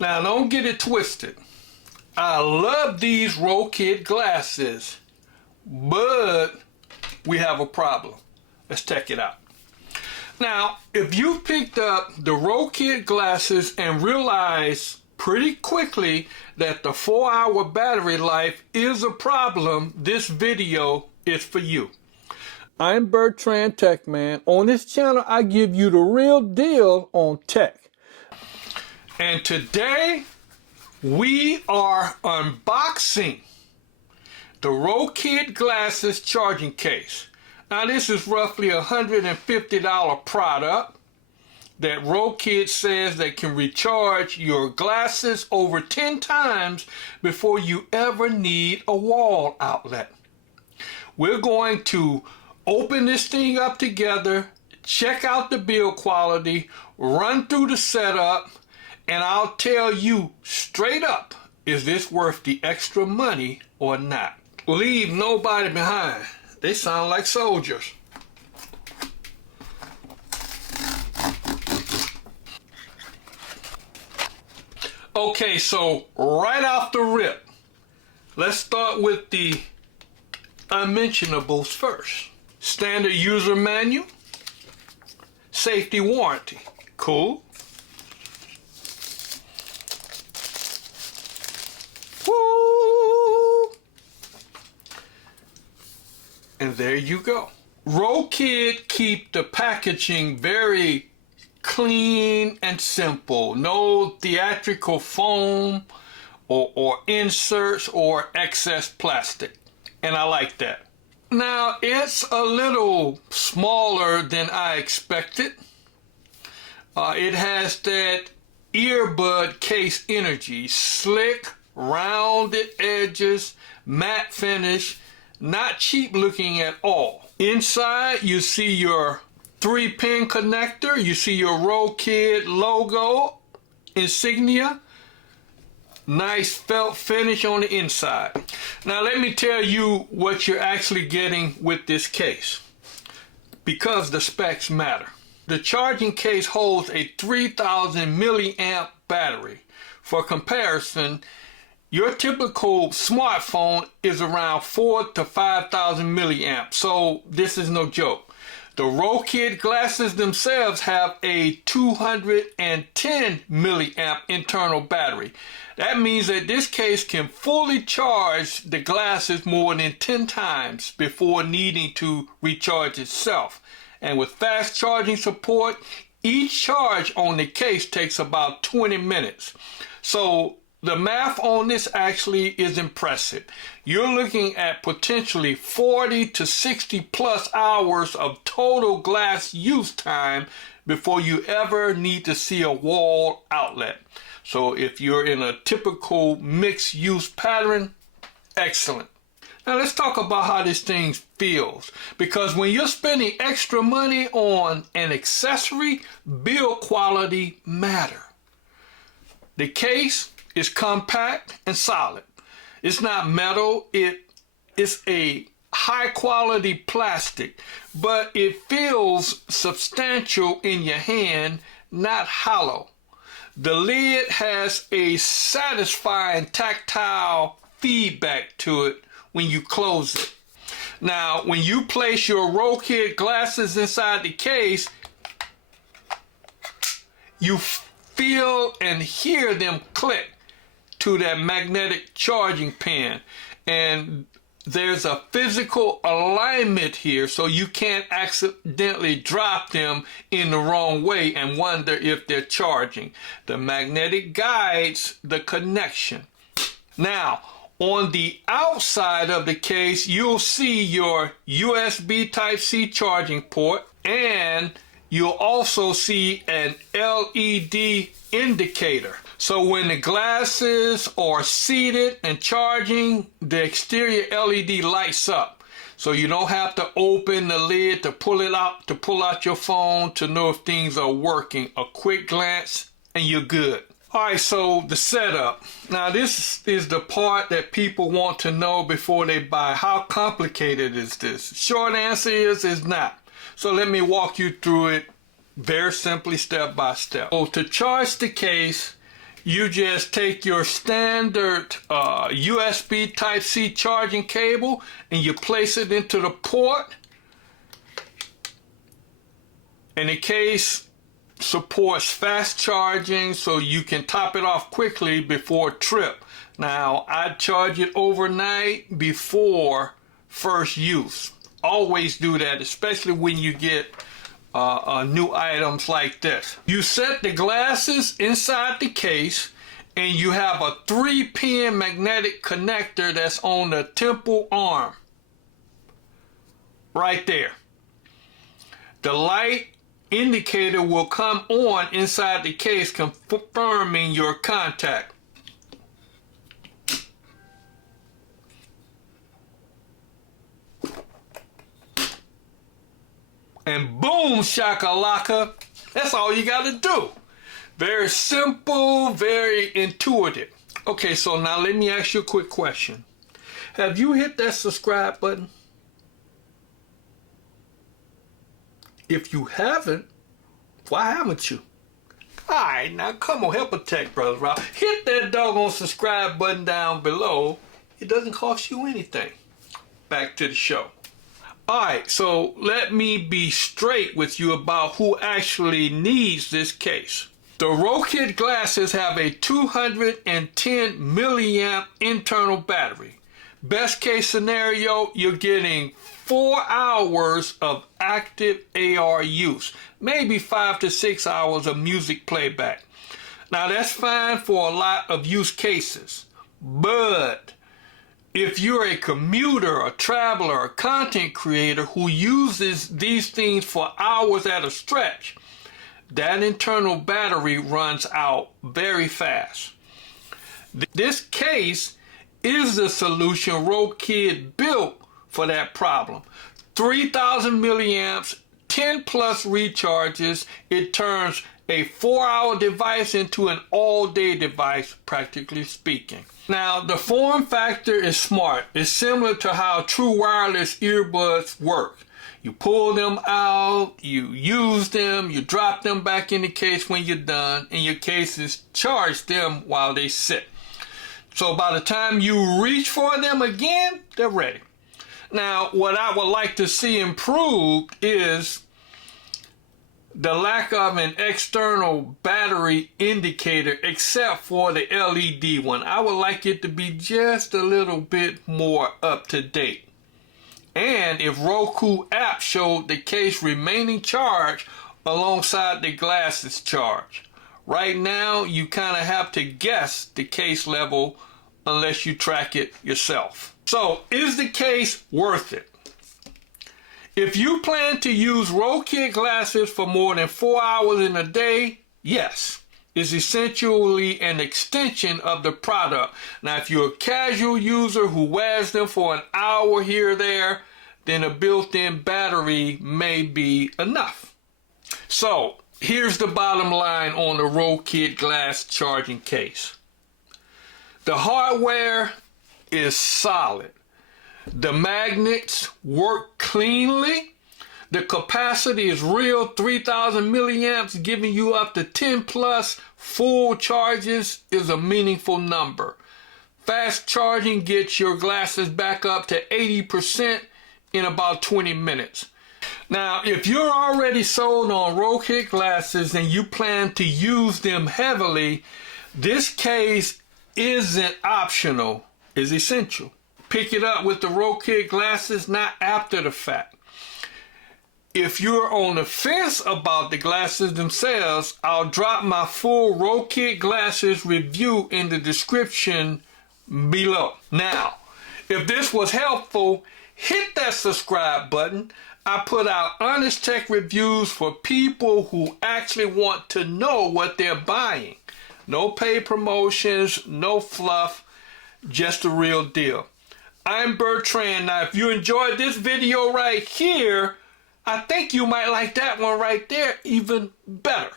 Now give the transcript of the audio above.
Now don't get it twisted. I love these Rokid glasses, but we have a problem. Let's check it out. Now, if you picked up the Rokid glasses and realized pretty quickly that the 4-hour battery life is a problem, this video is for you. I'm Bertrand Techman. On this channel, I give you the real deal on tech. And today, we are unboxing the Rokid glasses charging case. Now, this is roughly a $150 product that Rokid says they can recharge your glasses over 10 times before you ever need a wall outlet. We're going to open this thing up together, check out the build quality, run through the setup, and I'll tell you straight up, is this worth the extra money or not? Leave nobody behind. They sound like soldiers. Okay, so right off the rip, let's start with the unmentionables first. Standard user manual, safety warranty, cool. Woo! And there you go. Rokid keep the packaging very clean and simple. No theatrical foam or inserts or excess plastic. And I like that. Now, it's a little smaller than I expected. It has that earbud case energy. Slick, rounded edges, matte finish, not cheap looking at all. Inside, you see your 3-pin connector. You see your Rokid logo, insignia. Nice felt finish on the inside. Now let me tell you what you're actually getting with this case, because the specs matter. The charging case holds a 3000 milliamp battery. For comparison, your typical smartphone is around 4,000 to 5,000 milliamps, so this is no joke. The Rokid glasses themselves have a 210 milliamp internal battery. That means that this case can fully charge the glasses more than 10 times before needing to recharge itself. And with fast charging support, each charge on the case takes about 20 minutes. So the math on this actually is impressive. You're looking at potentially 40 to 60 plus hours of total glass use time before you ever need to see a wall outlet. So if you're in a typical mixed use pattern, excellent. Now let's talk about how this thing feels, because when you're spending extra money on an accessory, build quality matter. The case is compact and solid. It's not metal, it's a high quality plastic, but it feels substantial in your hand, not hollow. The lid has a satisfying tactile feedback to it when you close it. Now, when you place your Rokid glasses inside the case, you feel and hear them click to that magnetic charging pin. And there's a physical alignment here, so you can't accidentally drop them in the wrong way and wonder if they're charging. The magnetic guides the connection. Now, on the outside of the case, you'll see your USB Type-C charging port, and you'll also see an LED indicator. So when the glasses are seated and charging, the exterior LED lights up. So you don't have to open the lid to pull it out, to pull out your phone to know if things are working. A quick glance and you're good. All right, so the setup. Now this is the part that people want to know before they buy. How complicated is this? Short answer is it's not. So let me walk you through it very simply, step by step. So to charge the case, You just take your standard USB Type-C charging cable and you place it into the port. And the case supports fast charging, so you can top it off quickly before trip. Now, I charge it overnight before first use. Always do that, especially when you get new items like this. You set the glasses inside the case, and you have a 3-pin magnetic connector that's on the temple arm. Right there. The light indicator will come on inside the case, confirming your contact. And boom, shakalaka, that's all you got to do. Very simple, very intuitive. Okay, so now let me ask you a quick question. Have you hit that subscribe button? If you haven't, why haven't you? Alright, now come on, help a tech brother Rob. Hit that doggone subscribe button down below. It doesn't cost you anything. Back to the show. Alright, so let me be straight with you about who actually needs this case. The Rokid glasses have a 210 milliamp internal battery. Best case scenario, you're getting 4 hours of active AR use, maybe 5 to 6 hours of music playback. Now that's fine for a lot of use cases, but if you're a commuter, a traveler, a content creator who uses these things for hours at a stretch, that internal battery runs out very fast. This case is the solution Rokid built for that problem. 3,000 milliamps, 10 plus recharges. It turns a 4-hour device into an all-day device, practically speaking. Now, the form factor is smart. It's similar to how true wireless earbuds work. You pull them out, you use them, you drop them back in the case when you're done, and your cases charge them while they sit. So by the time you reach for them again, they're ready. Now, what I would like to see improved is the lack of an external battery indicator except for the LED one. I would like it to be just a little bit more up to date. And if Roku app showed the case remaining charged alongside the glasses charge. Right now, you kind of have to guess the case level unless you track it yourself. So, is the case worth it? If you plan to use Rokid glasses for more than 4 hours in a day, yes, it's essentially an extension of the product. Now, if you're a casual user who wears them for an hour here or there, then a built-in battery may be enough. So, here's the bottom line on the Rokid glass charging case. The hardware is solid. The magnets work cleanly. The capacity is real, 3,000 milliamps, giving you up to 10 plus full charges is a meaningful number. Fast charging gets your glasses back up to 80% in about 20 minutes. Now, if you're already sold on Rokid glasses and you plan to use them heavily, this case isn't optional, it's essential. Pick it up with the Rokid glasses, not after the fact. If you're on the fence about the glasses themselves, I'll drop my full Rokid glasses review in the description below. Now, if this was helpful, hit that subscribe button. I put out honest tech reviews for people who actually want to know what they're buying. No paid promotions, no fluff, just the real deal. I'm Bertrand. Now, if you enjoyed this video right here, I think you might like that one right there even better.